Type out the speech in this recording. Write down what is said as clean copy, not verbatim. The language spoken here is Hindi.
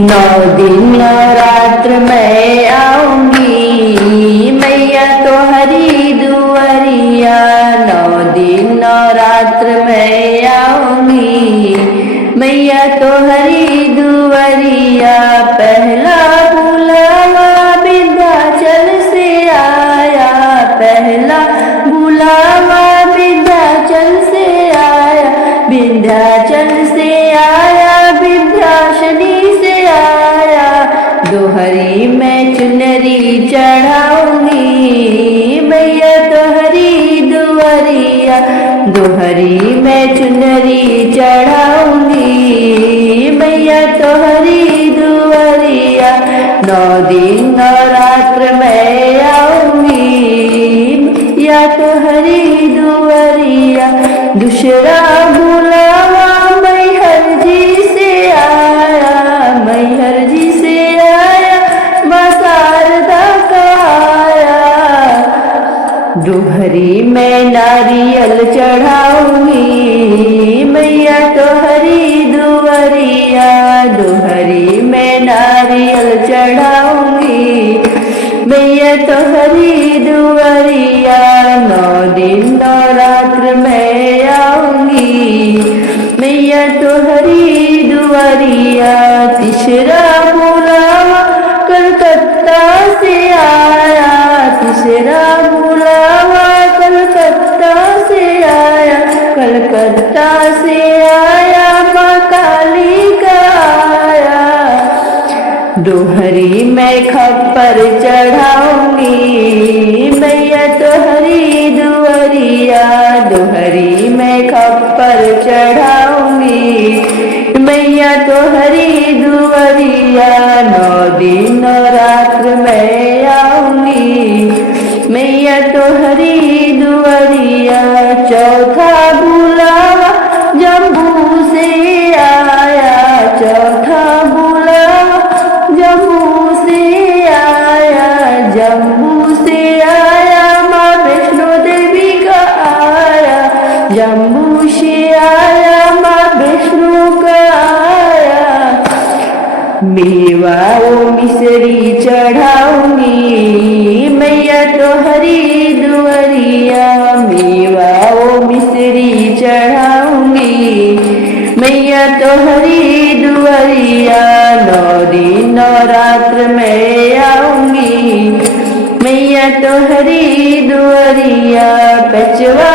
नौ दिन नवरात्र मैं आऊंगी मैया तो हरी दुआरिया। नौ दिन नवरात्र मैं आऊंगी मैया तो हरी दुआरिया। पहला बुलावा विंध्याचल से आया, पहला बुलावा विंध्याचल से आया, विंध्याचल से आया, विंध्याचली से आया। दोहरी मैं चुनरी चढ़ाऊंगी मैया तो हरी दुआरिया। दोहरी मैं चुनरी चढ़ाऊंगी मैया तो हरी दुआरिया। नौ दिन नवरात्र मैं आऊंगी या तो हरी दुआरिया। दूसरा बुलावा मैहर जी से आया, मैहर जी से आया, माँ शारदा का आया। दोहरी मैं नारियल चढ़ाऊंगी मैया तो हरी दुआरिया। दोहरी मैं नारियल चढ़ाऊंगी मैया तो हरी दुआरिया। नौ दिन नवरात्र मैं आऊंगी मैया तो हरी दुआरिया। तीसरा बुलावा कलकत्ता से आया, तीसरा बुलावा कलकत्ता से आया, कलकत्ता से आया, माँ काली का आया। दोहरी मैं खप्पर चढ़ाऊंगी मैया तो हरी दुआरिया। दोहरी मैं खप्पर चढ़ाऊंगी मैया तो हरी दुआरिया। नौ दिन नवरात्र मैं आऊंगी मैया तो हरी दुआरिया। चौथा बुलावा जम्मू से आया, चौथा बुलावा जम्मू से आया, जम्मू से आया, माँ वैष्णो देवी का आया। जम्मू से आया, माँ वैष्णो का आया। मेवा वो मिसरी चढ़ाऊंगी मैया तो हरी दुआरिया। मेवा वो मिसरी चढ़ाऊंगी मैया तो हरी दुआरिया। नौ दिन नवरात्र मैं आऊंगी मैया तो हरी दुआरिया। पचवा